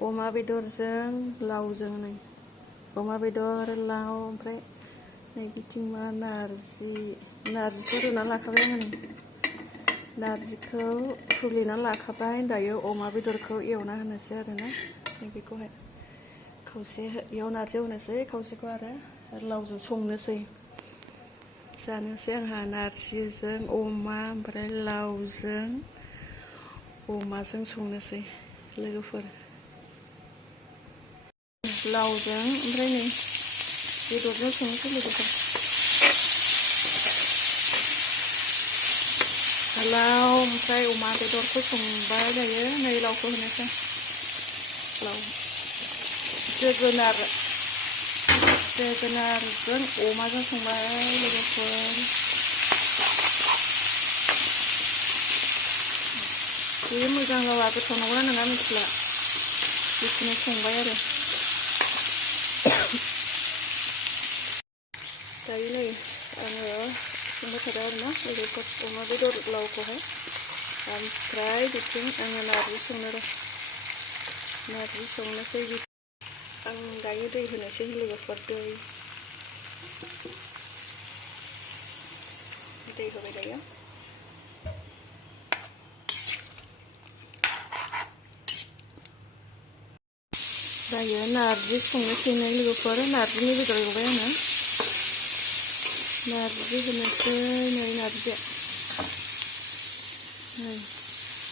अमा बेदरजों लावजों नै अमा बेदर लाव ओमफ्राय नै बिथिं मा नारजिखौ रुना लाखाबाय आङो नै नारजिखौ फुग्लिना लाखाबाय दायो अमा बेदरखौ एवना होनोसै आरोना बेखौहाय खावसे एव नारजियाव होनोसै खावसेखौ आरो लावजों संनोसै जानोसै आंहा नारजिजों अमा ओमफ्राय लावजों अमाजों संनोसै लोगोफोर लावजों ओमफ्राय नै बेदरजों संनोसै लोगोफोर लाव ओमफ्राय अमा बेदरखौ संबाय दायो नै लावखौ होनोसै लाव जोगोनारजों अमाजों संबाय लोगोफोर बे मोजां लावा गोथाव नंगौना नङा मिथिला बेखौनो संबाय आरो दायो नै आङो संबाय थादों आरोना लोगोफोर अमा बेदर लावखौहाय ओमफ्राय बिथिं आङो नारजि संनोसै आं दायो दै होनोसै लोगोफोर दै होबाय दायो नारजि संनोसै लोगोफोर नारजिनि बेदर एवबाय आङो नारजि होनोसै नै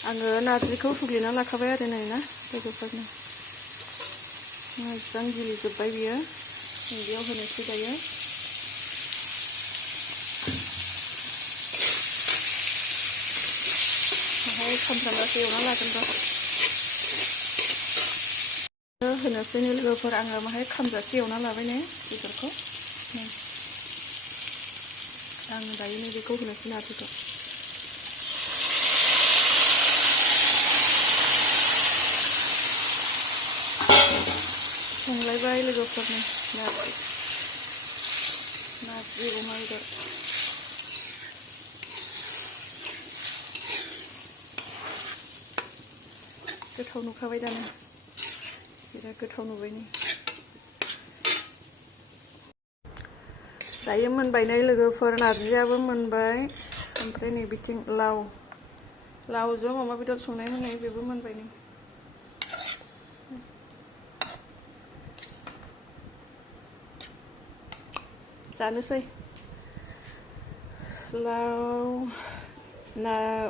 आङो नारजिखौ फुग्लिना लाखाबाय आरो नै ना लोगोफोरनो मोजां गिलिजोब्बाय बियो बेयाव होनोसै दायो ओमफ्राय सामब्रामखौ एवना लागोन र' होनोसै लोगोफोर आङो माहाय खामजासे एवना लाबाय ने बेदरखौ आं दायो बेखौ होनोसै नारजिखौ संलायबाय लोगोफोरनो नारजि अमा बेदर गोथाव नुखाबाय दानो बिराद गोथाव नुबाय नै दायो मोनबाय नै लोगोफोर नारजियाबो मोनबाय ओमफ्राय नै बिथिं लावजों अमा बेदर संनायमोन नै बेबो मोनबाय नै जानोसै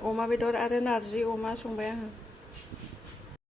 अमा बेदर आरो नारजि अमा संबाय आङो